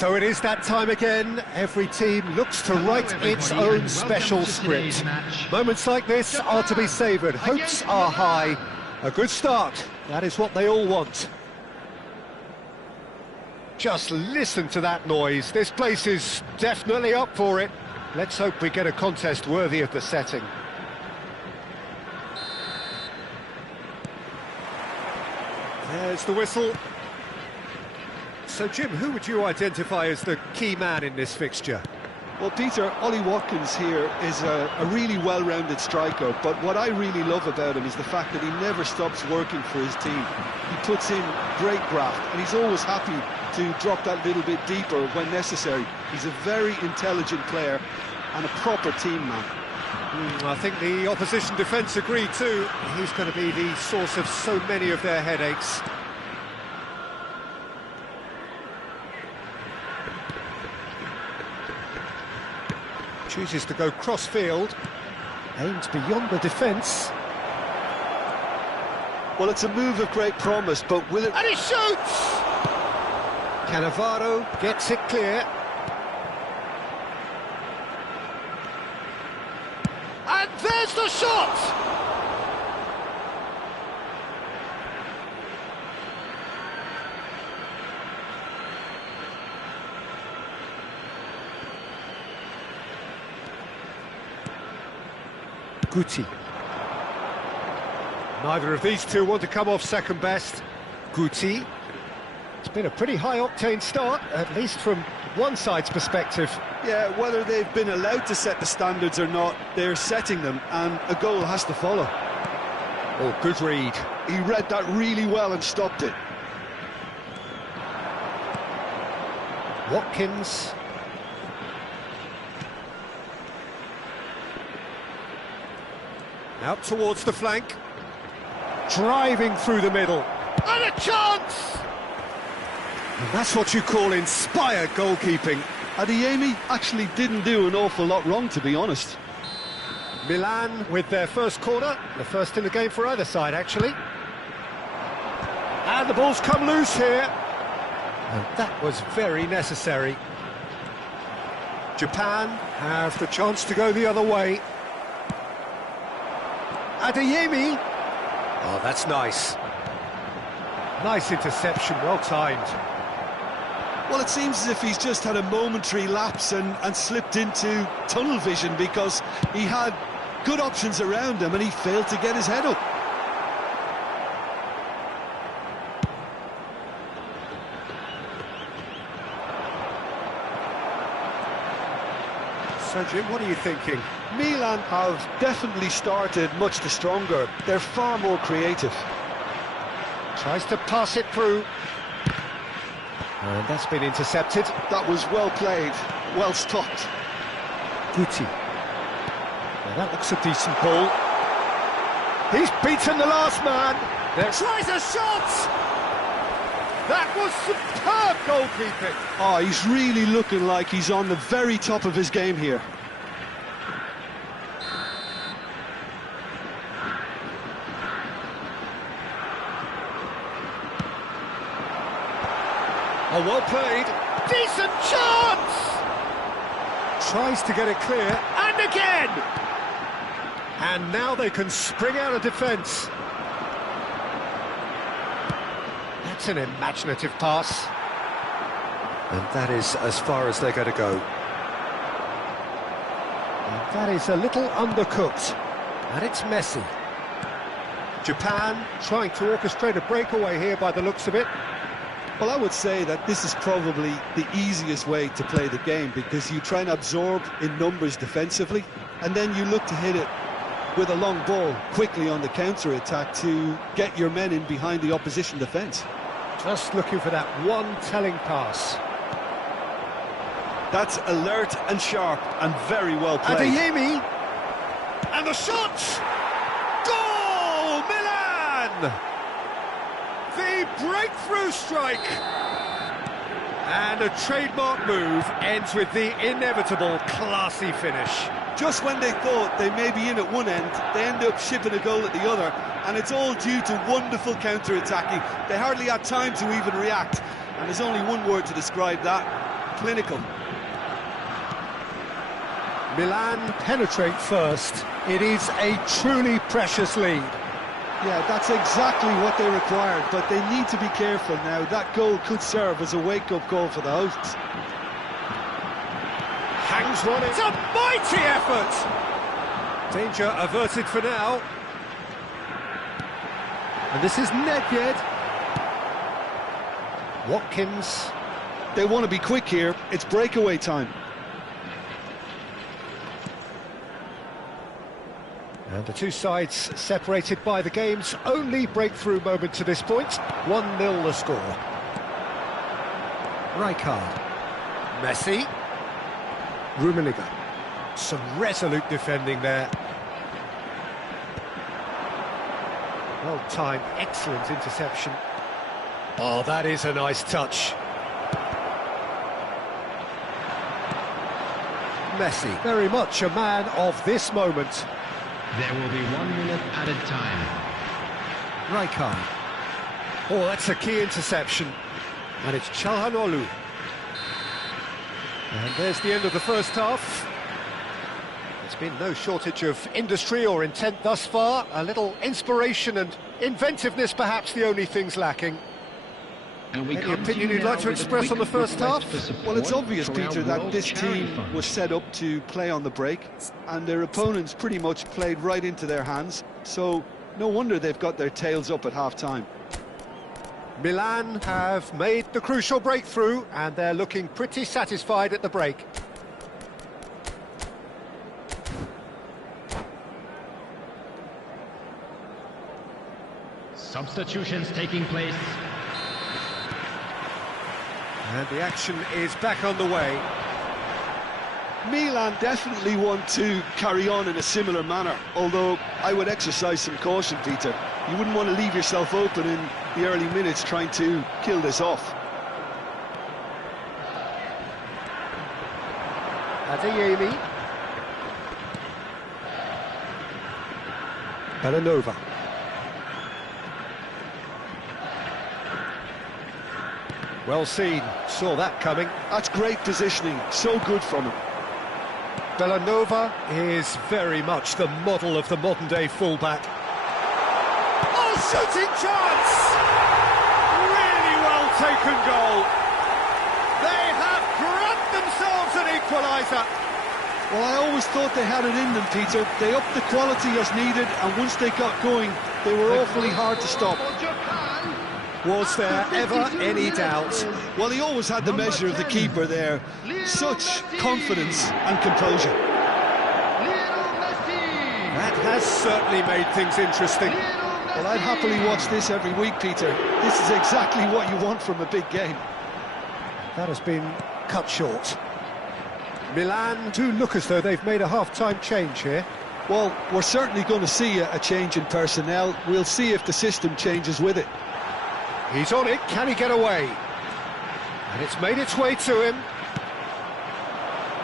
So it is that time again. Every team looks to write its own special script. Moments like this are to be savoured. Hopes are high. A good start. That is what they all want. Just listen to that noise. This place is definitely up for it. Let's hope we get a contest worthy of the setting. There's the whistle. So, Jim, who would you identify as the key man in this fixture? Well, Peter, Ollie Watkins here is a really well-rounded striker, but what I really love about him is the fact that he never stops working for his team. He puts in great graft, and he's always happy to drop that little bit deeper when necessary. He's a very intelligent player and a proper team man. I think the opposition defence agree too. He's going to be the source of so many of their headaches. Chooses to go cross-field, aims beyond the defence. Well, it's a move of great promise, but will it... And he shoots! Cannavaro gets it clear. And there's the shot! Guti. Neither of these two want to come off second best. Guti. It's been a pretty high-octane start, at least from one side's perspective. Yeah, whether they've been allowed to set the standards or not, they're setting them, and a goal has to follow. Oh, good read. He read that really well and stopped it. Watkins. Out towards the flank. Driving through the middle. And a chance! And that's what you call inspired goalkeeping. Adeyemi actually didn't do an awful lot wrong, to be honest. Milan with their first corner, the first in the game for either side, actually. And the ball's come loose here. And that was very necessary. Japan have the chance to go the other way. Adeyemi. Oh, that's nice. Nice interception, well timed. Well, it seems as if he's just had a momentary lapse and slipped into tunnel vision, because he had good options around him and he failed to get his head up. So, Jim, what are you thinking? Milan have definitely started much the stronger. They're far more creative. Tries to pass it through. And that's been intercepted. That was well played, well stopped. Guti. Now that looks a decent ball. He's beaten the last man. There tries a shot! That was superb goalkeeping. Oh, he's really looking like he's on the very top of his game here. Oh, well played. Decent chance! Tries to get it clear. And again! And now they can spring out of defence. That's an imaginative pass. And that is as far as they're going to go. And that is a little undercooked. And it's messy. Japan trying to orchestrate a breakaway here by the looks of it. Well, I would say that this is probably the easiest way to play the game, because you try and absorb in numbers defensively, and then you look to hit it with a long ball quickly on the counter-attack to get your men in behind the opposition defence. Just looking for that one telling pass. That's alert and sharp and very well played. Adeyemi! And the shot! Goal! Milan! The breakthrough strike! And a trademark move ends with the inevitable classy finish. Just when they thought they may be in at one end, they end up shipping a goal at the other, and it's all due to wonderful counter-attacking. They hardly had time to even react, and there's only one word to describe that: clinical. Milan penetrate first. It is a truly precious lead. Yeah, that's exactly what they required, but they need to be careful now. That goal could serve as a wake-up call for the hosts. Hangs one. It's a mighty effort! Danger averted for now. And this is Nedved. Watkins. They want to be quick here. It's breakaway time. And the two sides separated by the game's only breakthrough moment to this point. 1-0 the score. Rijkaard. Messi. Rummenigge. Some resolute defending there. Well timed, excellent interception. Oh, that is a nice touch. Messi, very much a man of this moment. There will be 1 minute added time. Rijkaard. Oh, that's a key interception. And it's Çalhanoğlu. And there's the end of the first half. There's been no shortage of industry or intent thus far. A little inspiration and inventiveness, perhaps the only things lacking. Any opinion you'd like to express on the first half? Well, it's obvious, Peter, that this team was set up to play on the break, and their opponents pretty much played right into their hands, so no wonder they've got their tails up at half-time. Milan have made the crucial breakthrough, and they're looking pretty satisfied at the break. Substitutions taking place. And the action is back on the way. Milan definitely want to carry on in a similar manner, although I would exercise some caution, Peter. You wouldn't want to leave yourself open in the early minutes trying to kill this off. Adeyemi. Belanova. Well seen, saw that coming. That's great positioning, so good from him. Belanova is very much the model of the modern-day fullback. Oh, shooting chance! Really well-taken goal. They have grabbed themselves an equaliser. Well, I always thought they had it in them, Peter. They upped the quality as needed, and once they got going, they were awfully hard to stop. Was there ever any doubt? Well, he always had the measure of the keeper there. Such confidence and composure. That has certainly made things interesting. Well, I'd happily watch this every week, Peter. This is exactly what you want from a big game. That has been cut short. Milan do look as though they've made a half-time change here. Well, we're certainly going to see a change in personnel. We'll see if the system changes with it. He's on it, can he get away? And it's made its way to him.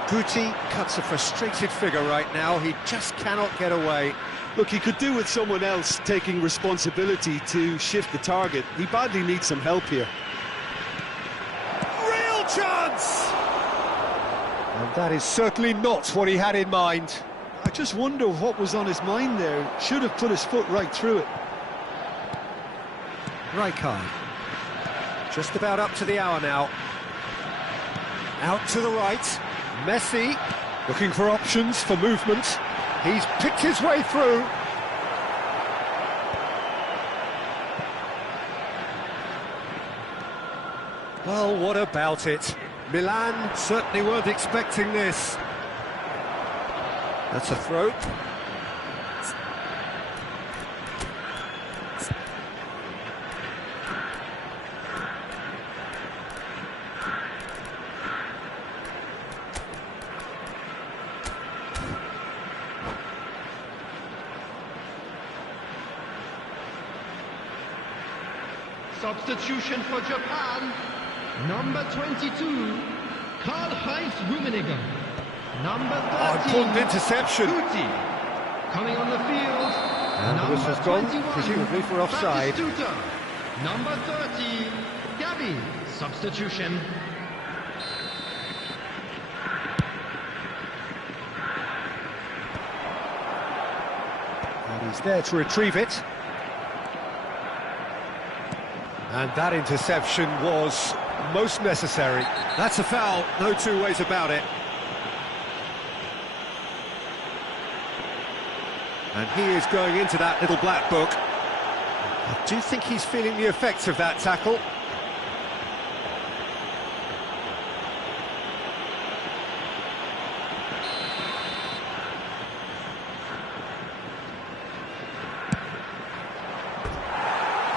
Guti cuts a frustrated figure right now, he just cannot get away. Look, he could do with someone else taking responsibility to shift the target. He badly needs some help here. Real chance! And that is certainly not what he had in mind. I just wonder what was on his mind there. Should have put his foot right through it. Rijkaard. Just about up to the hour now. Out to the right. Messi looking for options for movement. He's picked his way through. Well, what about it? Milan certainly weren't expecting this. That's a throw. Substitution for Japan, number 22, Karl-Heinz Rummenigge. Number 13, important interception. Guti. Coming on the field, And the whistle's gone, 21, presumably for offside. Batistuta. Number 30, Gabi. Substitution. He's there to retrieve it. And that interception was most necessary. That's a foul, no two ways about it. And he is going into that little black book. I do think he's feeling the effects of that tackle.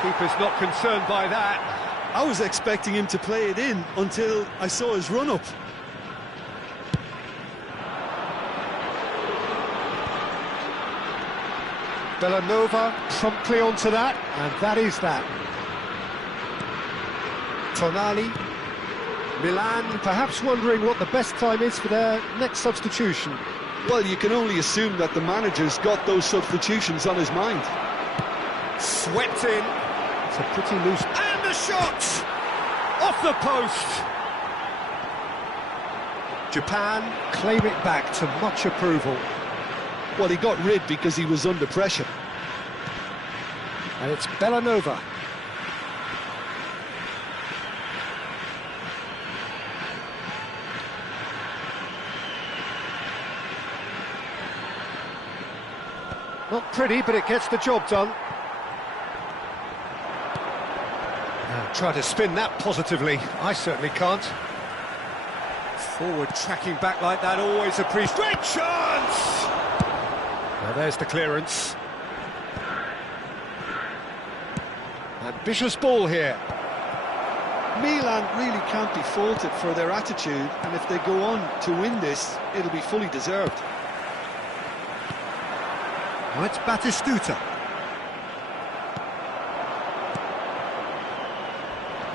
Keeper's not concerned by that. I was expecting him to play it in until I saw his run-up. Villanova promptly onto that, and that is that. Tonali, Milan perhaps wondering what the best time is for their next substitution. Well, you can only assume that the manager's got those substitutions on his mind. Swept in. It's a pretty loose... And the shot! Off the post! Japan claim it back to much approval. Well, he got rid because he was under pressure. And it's Villanova. Not pretty, but it gets the job done. Try to spin that positively. I certainly can't. Forward tracking back like that, always a great chance! Now there's the clearance. Ambitious ball here. Milan really can't be faulted for their attitude, and if they go on to win this, it'll be fully deserved. Now it's Batistuta.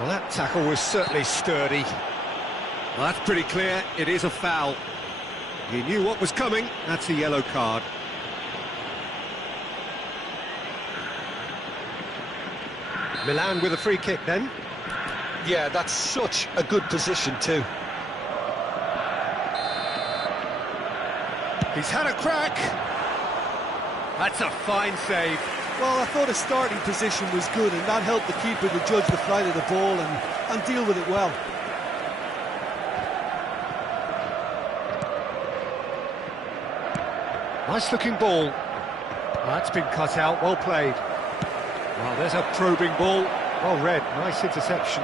Well, that tackle was certainly sturdy. Well, that's pretty clear, it is a foul. He knew what was coming, that's a yellow card. Milan with a free kick then. Yeah, that's such a good position too. He's had a crack. That's a fine save. Well, I thought his starting position was good, and that helped the keeper to judge the flight of the ball and deal with it well. Nice looking ball. That's been cut out, well played. Well, there's a probing ball. Well read, nice interception.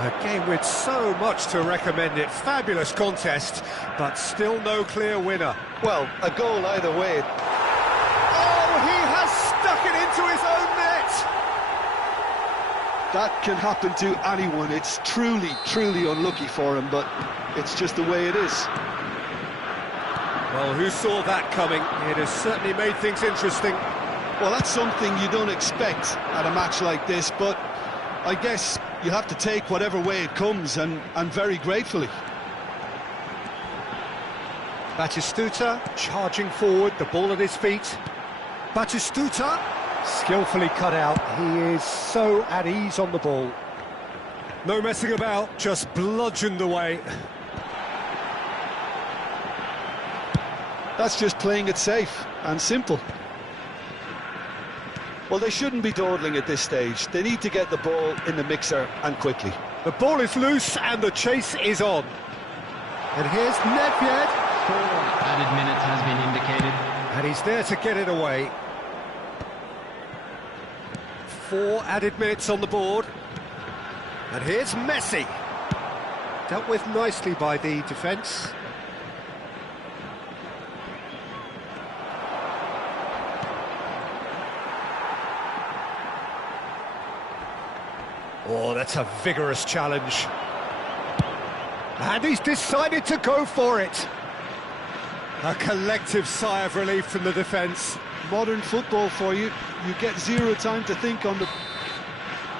A game with so much to recommend it. Fabulous contest, but still no clear winner. Well, a goal either way. Oh, he has stuck it into his own net! That can happen to anyone. It's truly, truly unlucky for him, but it's just the way it is. Well, who saw that coming? It has certainly made things interesting. Well, that's something you don't expect at a match like this, but I guess you have to take whatever way it comes, and very gratefully. Batistuta charging forward, the ball at his feet. Batistuta, skillfully cut out. He is so at ease on the ball. No messing about, just bludgeoned away. That's just playing it safe and simple. Well, they shouldn't be dawdling at this stage. They need to get the ball in the mixer, and quickly. The ball is loose and the chase is on. And here's Nedved. 4 added minutes has been indicated. And he's there to get it away. 4 added minutes on the board. And here's Messi. Dealt with nicely by the defence. Oh, that's a vigorous challenge. And he's decided to go for it. A collective sigh of relief from the defence. Modern football for you. You get zero time to think on the...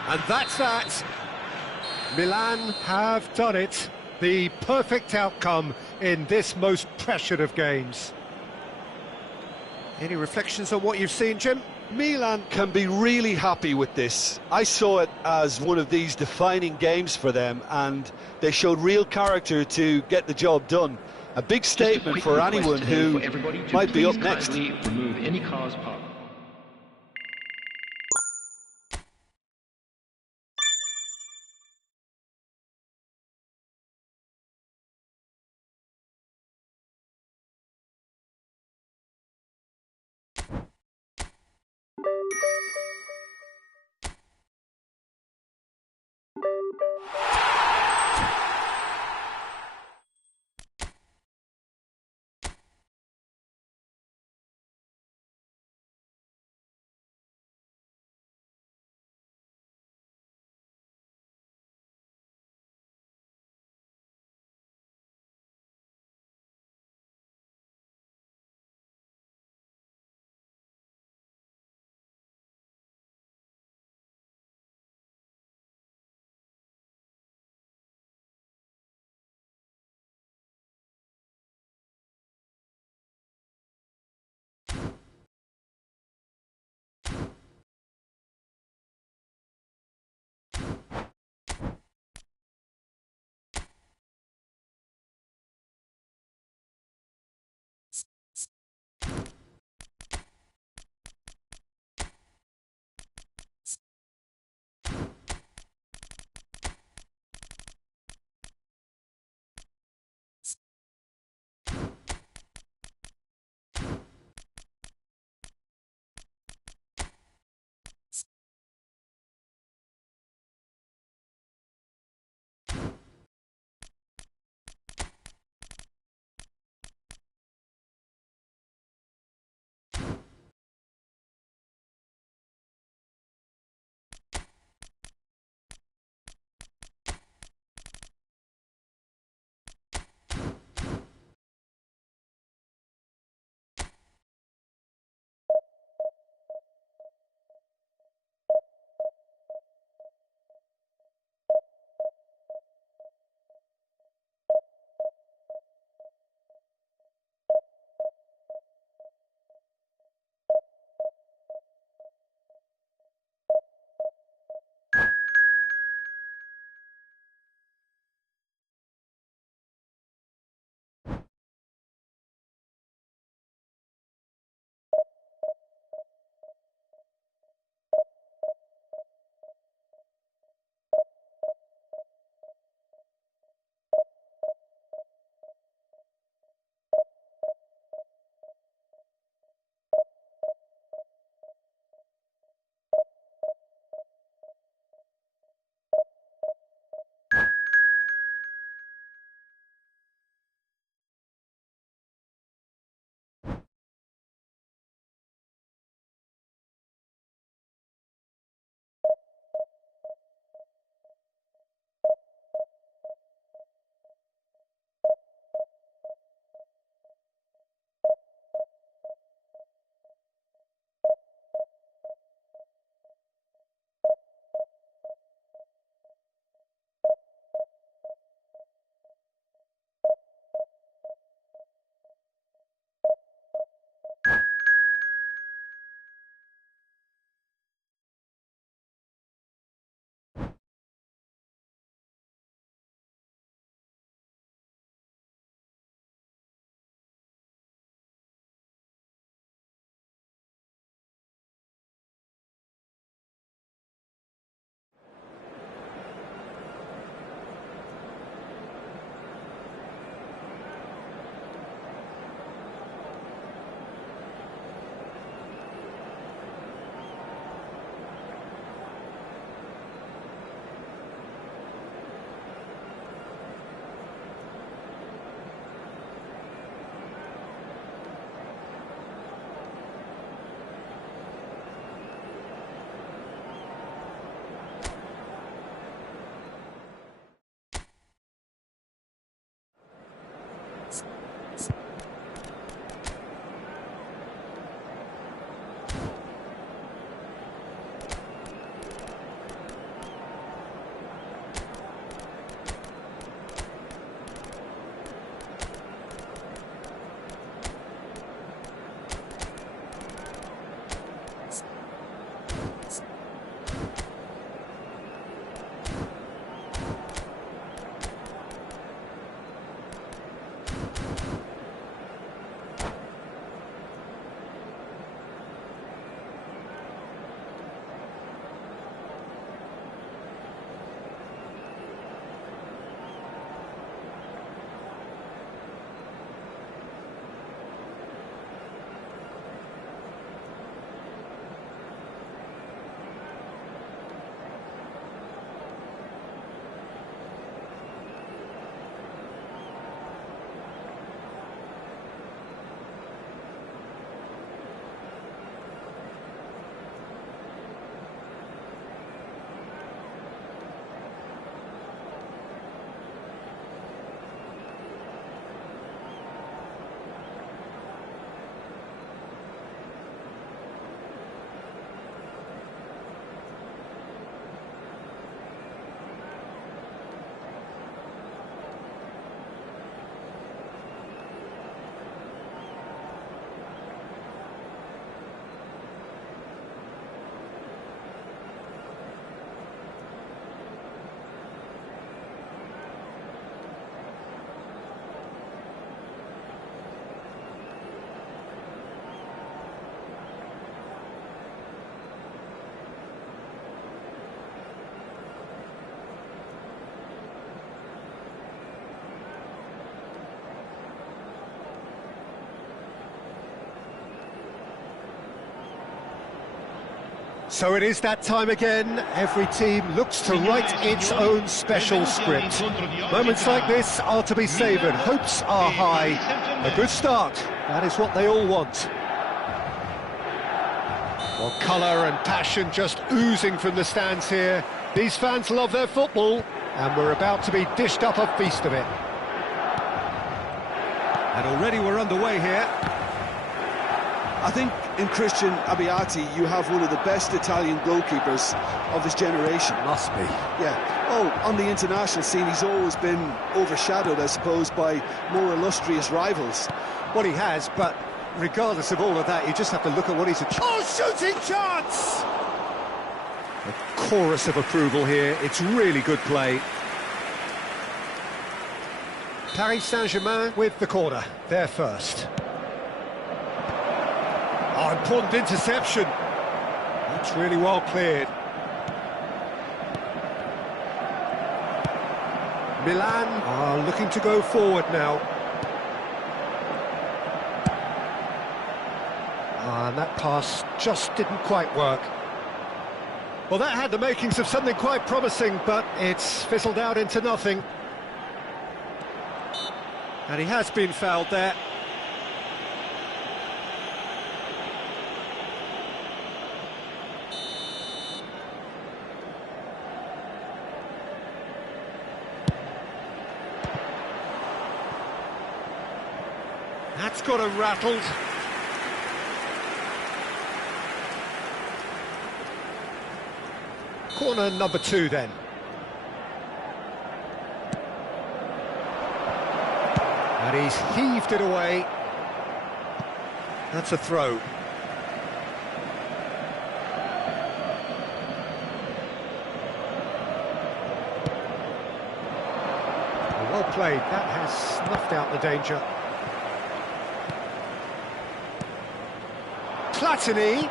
And that's that. Milan have done it. The perfect outcome in this most pressured of games. Any reflections on what you've seen, Jim? Milan can be really happy with this. I saw it as one of these defining games for them, and they showed real character to get the job done. A big statement for anyone who might be up next. Remove any cars parked. So it is that time again. Every team looks to write its own special script. Moments like this are to be savoured. Hopes are high. A good start. That is what they all want. Well, colour and passion just oozing from the stands here. These fans love their football, and we're about to be dished up a feast of it. And already we're underway here. I think in Christian Abbiati you have one of the best Italian goalkeepers of his generation. Must be. Yeah. Oh, on the international scene he's always been overshadowed, I suppose, by more illustrious rivals. Well, he has, but regardless of all of that, you just have to look at what he's achieved. Oh, shooting chance! A chorus of approval here. It's really good play. Paris Saint-Germain with the corner. They're first. Oh, important interception. That's really well cleared. Milan are looking to go forward now. And that pass just didn't quite work. Well, that had the makings of something quite promising, but it's fizzled out into nothing. And he has been fouled there. That's got him rattled. Corner number 2 then. And he's heaved it away. That's a throw. Well played. That has snuffed out the danger. Platini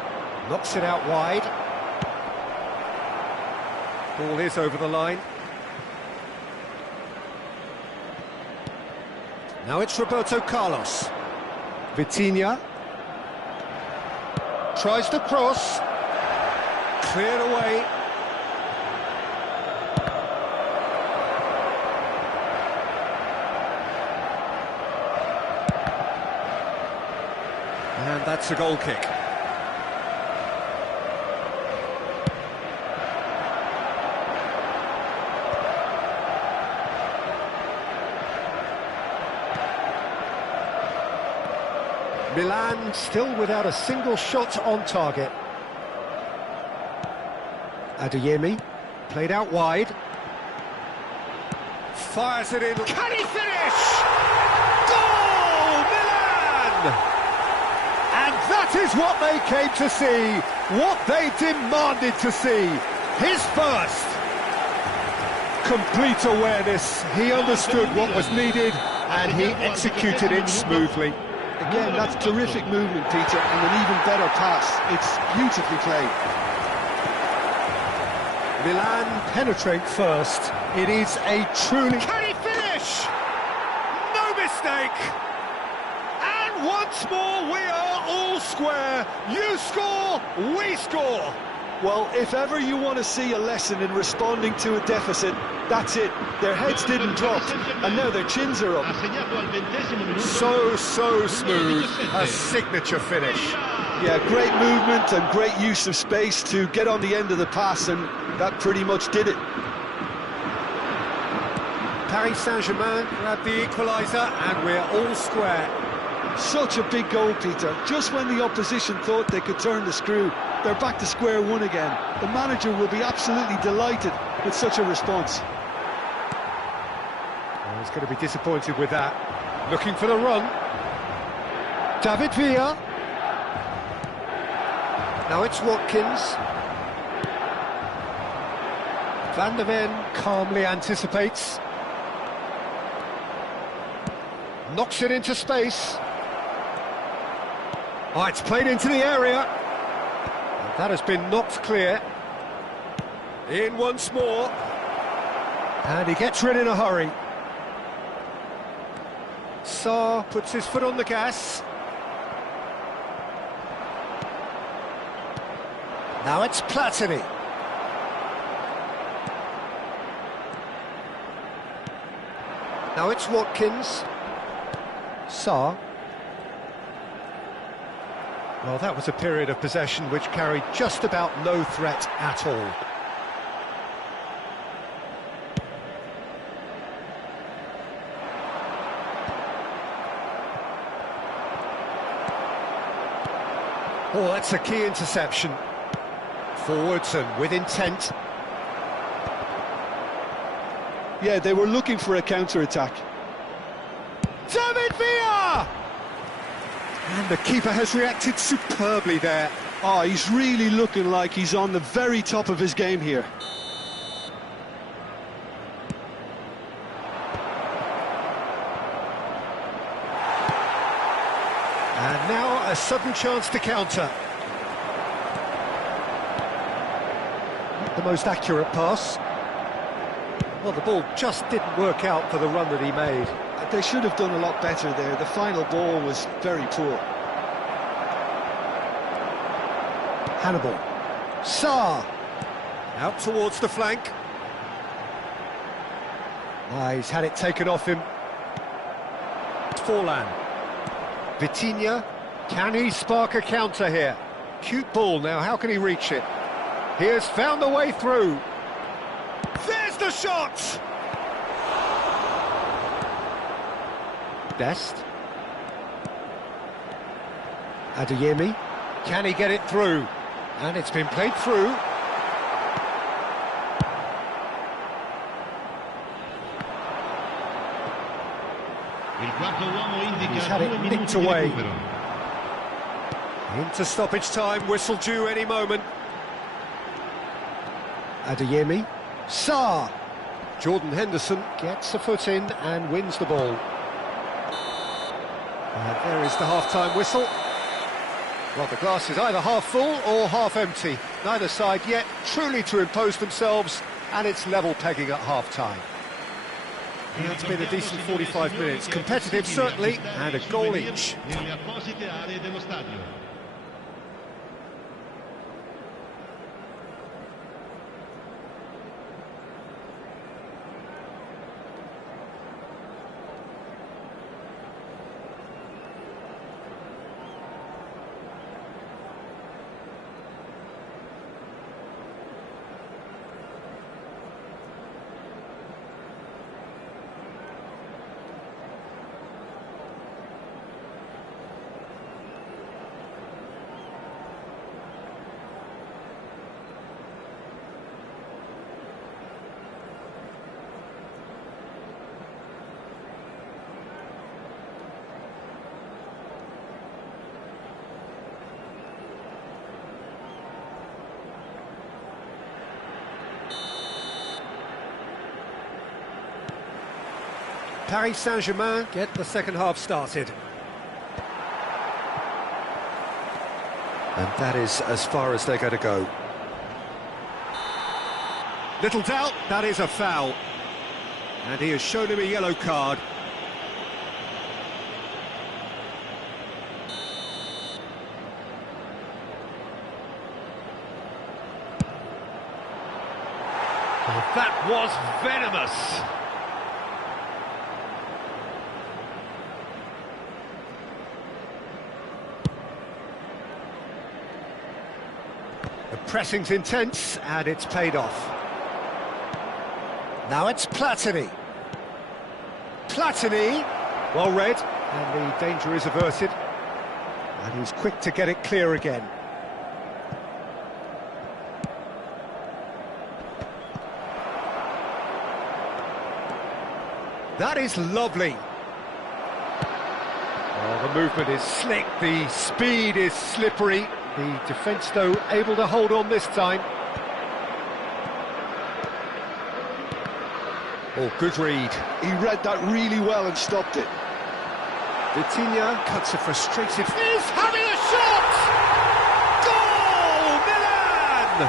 knocks it out wide. Ball is over the line. Now it's Roberto Carlos. Vitinha tries to cross. Cleared away. And that's a goal kick. Milan still without a single shot on target. Adeyemi played out wide. Fires it in. Can he finish? Goal! Milan! And that is what they came to see, what they demanded to see. His first. Complete awareness. He understood what was needed and he executed it smoothly. Again, that's terrific movement, Peter, and an even better pass. It's beautifully played. Milan penetrate first. It is a truly... Can he finish? No mistake! And once more, we are all square. You score, we score. Well, if ever you want to see a lesson in responding to a deficit, that's it. Their heads didn't drop, and now their chins are up. So smooth. A signature finish. Yeah, great movement and great use of space to get on the end of the pass, and that pretty much did it. Paris Saint-Germain grab the equaliser, and we're all square. Such a big goal, Peter. Just when the opposition thought they could turn the screw, they're back to square one again. The manager will be absolutely delighted with such a response. Well, he's going to be disappointed with that. Looking for the run. David Villa. Now it's Watkins. Van der Ven calmly anticipates. Knocks it into space. Oh, it's played into the area. And that has been knocked clear. In once more. And he gets rid in a hurry. Sarr puts his foot on the gas. Now it's Platini. Now it's Watkins. Sarr. Well, that was a period of possession which carried just about no threat at all. Oh, that's a key interception. Forwards and with intent. Yeah, they were looking for a counter-attack. David Villa! And the keeper has reacted superbly there. Oh, he's really looking like he's on the very top of his game here. And now a sudden chance to counter. Not the most accurate pass. Well, the ball just didn't work out for the run that he made. They should have done a lot better there. The final ball was very poor. Hannibal. Sarr. Out towards the flank. He's had it taken off him. Forlan. Vitinha. Can he spark a counter here? Cute ball now, how can he reach it? He has found the way through. There's the shot! Dest. Adeyemi. Can he get it through? And it's been played through. He's had it nicked away. Into stoppage time, whistle due any moment. Adeyemi. Sarr. Jordan Henderson gets a foot in and wins the ball. And there is the half-time whistle. Well, the glass is either half full or half empty. Neither side yet truly to impose themselves, and it's level pegging at half-time. Yeah, it's been a decent 45 minutes. Competitive, certainly, and a goal each. Paris Saint-Germain get the second half started. And that is as far as they're going to go. Little doubt, that is a foul. And he has shown him a yellow card. Well, that was venomous. The pressing's intense, and it's paid off. Now it's Platini. Platini, well read, and the danger is averted. And he's quick to get it clear again. That is lovely. Oh, the movement is slick, the speed is slippery. The defence, though, able to hold on this time. Oh, good read. He read that really well and stopped it. Vitinha cuts a frustrated... He's having a shot! Goal! Milan!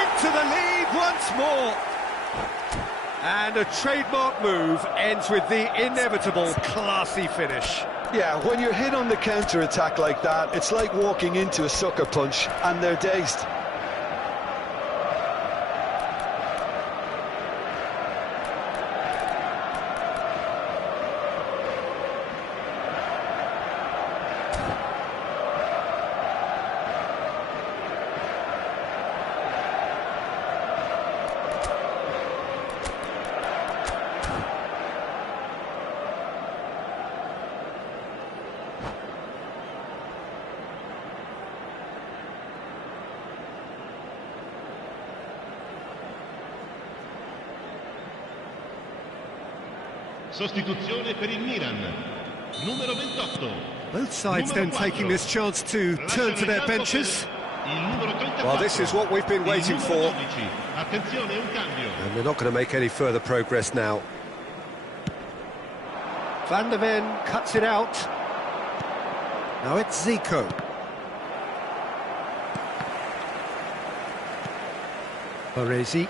Into the lead once more. And a trademark move ends with the inevitable classy finish. Yeah, when you're hit on the counter-attack like that, it's like walking into a sucker punch, and they're dazed. Sostituzione per il Milan. Numero 28. Both sides then taking this chance to turn to their benches. Well, this is what we've been waiting for. Attenzione, un cambio. And they're not going to make any further progress now. Van der Ven cuts it out. Now it's Zico. Baresi.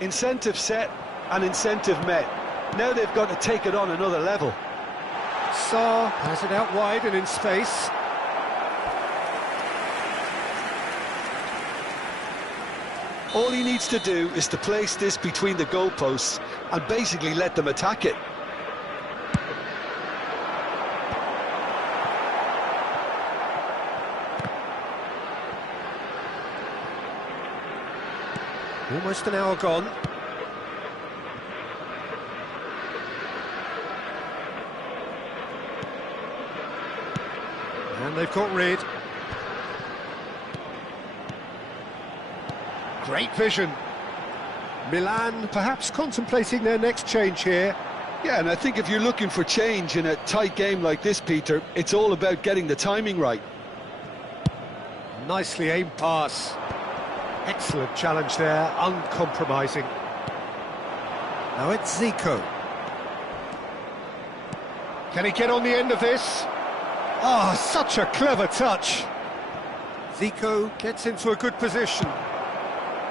Incentive set and incentive met. Now they've got to take it on another level. Sarr has it out wide and in space. All he needs to do is to place this between the goalposts and basically let them attack it. Almost an hour gone. And they've got rid. Great vision. Milan perhaps contemplating their next change here. Yeah, and I think if you're looking for change in a tight game like this, Peter, it's all about getting the timing right. Nicely aimed pass. Excellent challenge there, uncompromising. Now it's Zico. Can he get on the end of this? Ah, such a clever touch. Zico gets into a good position.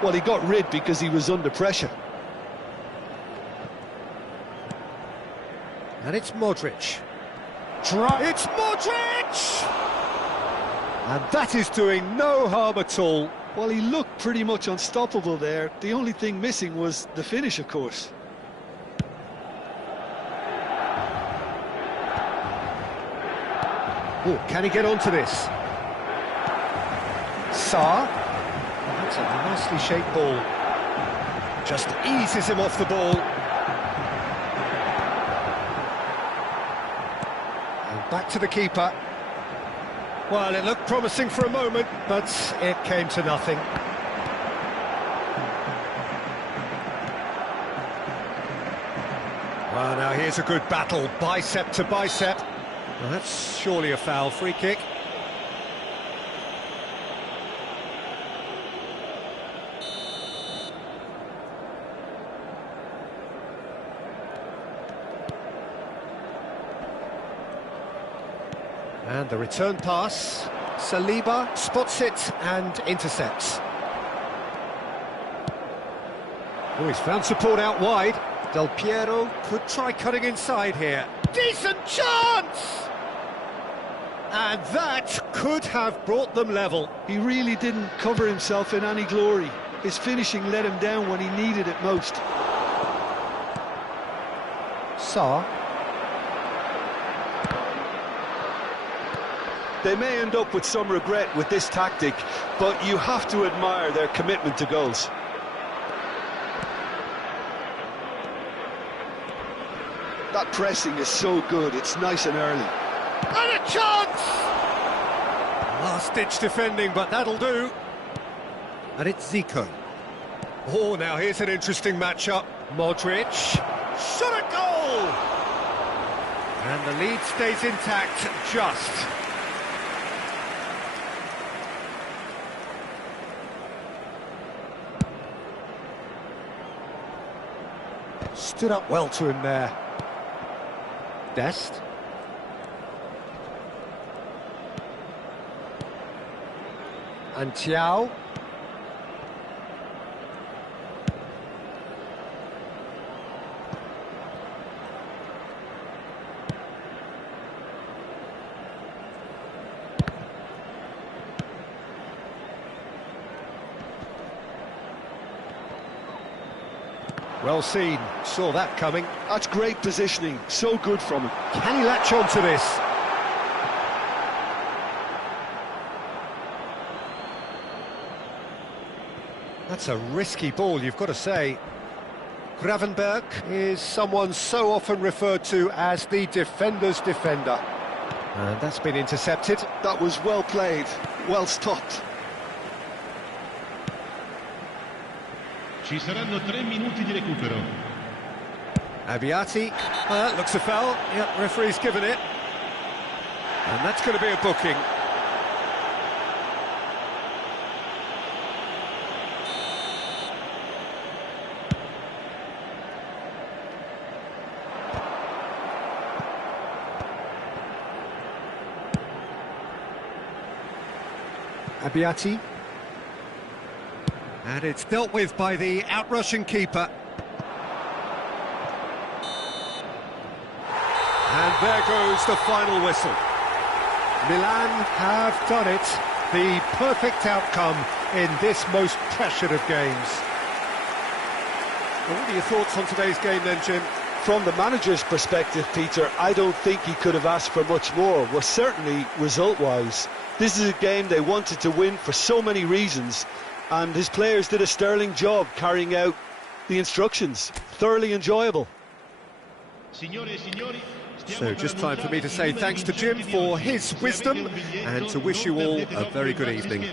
Well, he got rid because he was under pressure. And it's Modric. It's Modric! And that is doing no harm at all. Well, he looked pretty much unstoppable there. The only thing missing was the finish, of course. Oh, can he get onto this? Sarr. That's a nicely shaped ball. Just eases him off the ball. And back to the keeper. Well, it looked promising for a moment, but it came to nothing. Well, now here's a good battle, bicep to bicep. Well, that's surely a foul. Free kick. And the return pass. Saliba spots it and intercepts. Oh, he's found support out wide. Del Piero could try cutting inside here. Decent chance! And that could have brought them level. He really didn't cover himself in any glory. His finishing let him down when he needed it most. Sarr. They may end up with some regret with this tactic, but you have to admire their commitment to goals. That pressing is so good, it's nice and early. And a chance! Last-ditch defending, but that'll do. And it's Zico. Oh, now here's an interesting matchup. Modric. Shot a goal! And the lead stays intact, just. Stood up well to him there. Dest. And Thiaw. Well seen, saw that coming. That's great positioning, so good from him. Can he latch on to this? That's a risky ball, you've got to say. Gravenberg is someone so often referred to as the defender's defender. And that's been intercepted. That was well played, well stopped. Ci saranno 3 minuti di recupero. Abbiati, that looks a foul. Yep, referee's given it. And that's going to be a booking. Abbiati. And it's dealt with by the outrushing keeper. And there goes the final whistle. Milan have done it. The perfect outcome in this most pressured of games. What are your thoughts on today's game then, Jim? From the manager's perspective, Peter, I don't think he could have asked for much more. Well, certainly result-wise. This is a game they wanted to win for so many reasons, and his players did a sterling job carrying out the instructions. Thoroughly enjoyable. So just time for me to say thanks to Jim for his wisdom and to wish you all a very good evening.